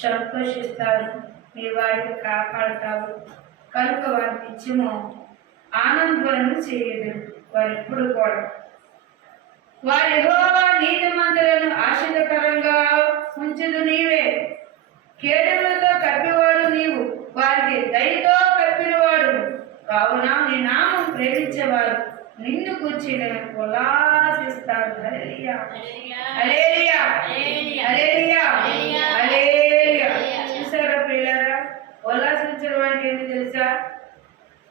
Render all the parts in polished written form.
సంతోషిస్తారు, నీ వారిని కాపాడుతావు కనుక వారి నిత్యము ఆనందం చేయదు. వారు ఎప్పుడు కూడా వారి యెహోవా నీతిమంతులను ఆశ్చర్యకరంగా ఉంచుదు నీవే. కేడులతో కప్పివాడు నీవు, వారికి దయతో కప్పినవాడు కావున నీ నామం ప్రేమించేవారు నిన్ను కూర్చిన ఉల్లాసిస్తారు. హల్లెలూయా హల్లెలూయా హల్లెలూయా హల్లెలూయా. చూసారా పిల్లరా, ఉల్లాసించడం అంటే ఏంటి తెలుసా?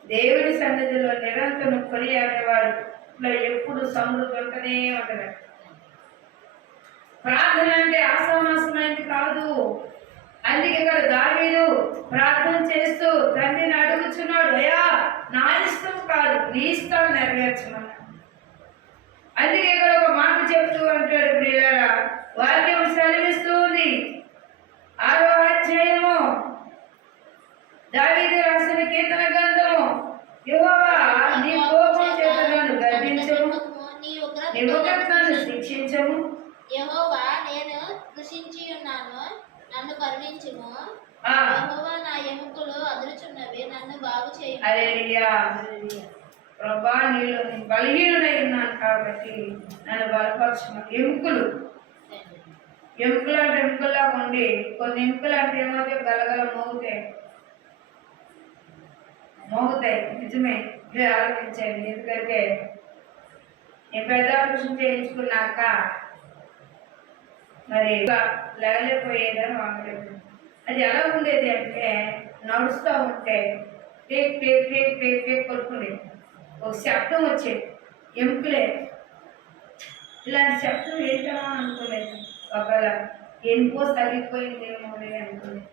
దేవుని సన్నిధిలో నిరంతరం కొనియాడేవాడు ఎప్పుడు సమృద్ధి ఉంటనే ఉంటది. ప్రార్థన అంటే ఆసామాసమైనది కాదు. అందుకే ఇక్కడ దావీదు ప్రార్థన చేస్తూ తండ్రిని అడుగుచున్నాడు, అయ్యా నా ఇష్టం కాదు నీ ఇష్టం నెరవేర్చమన్నా. అందుకే ఇక్కడ ఒక మాట చెప్తూ అంటాడు ప్రియులారా, వాక్యం సెలవిస్తూ ఉంది 6వ అధ్యాయము దావీదు రాసిన కీర్తన గ్రంథము, యెహోవా నీ కోపం చేత నన్ను గద్దించము, నీ ఉగ్రతను శిక్షించము. యెహోవా నేను కృషించి ఉన్నాను, నన్ను కరుణించుము. యెహోవా నా ఎముకలు అదురుచున్నవి, నన్ను బాగు చేయుము. హల్లెలూయా. ప్రభా నీలో నేను బలహీనుడై ఉన్నాను కాబట్టి నన్ను బలపరచుము. ఎముకలు అంటే ఎముకల్లా ఉండి, కొన్ని ఎముకలు అంటే ఏమవుతాయి, గలగల మోగుతాయి. నిజమే, ఇదే ఆలోచించండి. ఎందుకంటే నేను పెద్ద ఆపరేషన్ చేయించుకున్నాక మరి లేకపోయేదని వాడలేదు. అది ఎలా ఉండేది అంటే నడుస్తూ ఉంటే టేక్ టేక్ టేక్ టేక్ టేక్ కొడుకునేది, ఒక శబ్దం వచ్చేది. ఎముకలే ఇలాంటి శబ్దం ఏంటమో అనుకోలేదు. ఒకవేళ ఎన్నికో తగ్గిపోయిందేమో అనుకోలేదు.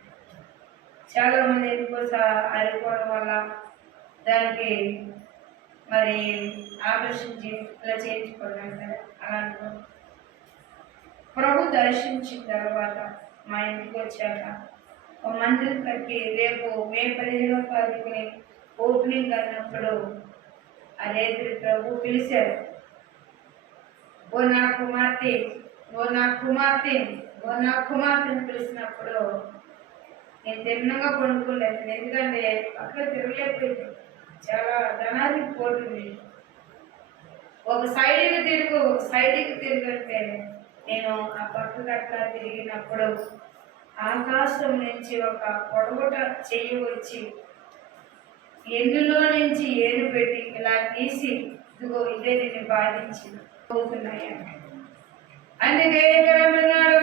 చాలామంది ఎన్నికో అరిపోవడం వల్ల దానికి మరి ఆపరేషన్ ఇలా చేయించుకోవడం కదా. అలాంటి ప్రభు దర్శించిన తర్వాత మా ఇంటికి వచ్చాక ఒక మందిరం కట్టి రేపు మే 15వ తారీఖుని ఓపెనింగ్ అన్నప్పుడు అదే ప్రభు పిలిచారు, ఓ నా కుమార్తె, ఓ నా కుమార్తె, ఓ నా కుమార్తెని పిలిచినప్పుడు నేను తిన్నగా పండుకోలేదు. ఎందుకంటే పక్కన తిరగలేకపోయింది, చాలా ధనానికి పోతుంది. ఒక సైడ్కి తిరిగితే నేను ఆ పక్కకు అట్లా తిరిగినప్పుడు ఆకాశం నుంచి ఒక పొడవుట చెయ్యి వచ్చి ఎన్నులో నుంచి ఏను పెట్టి ఇలా తీసి, ఇదిగో ఇదే నేను బాధించి పోతున్నాయి అంటే. అందుకే ఇక్కడ అంటున్నాడు,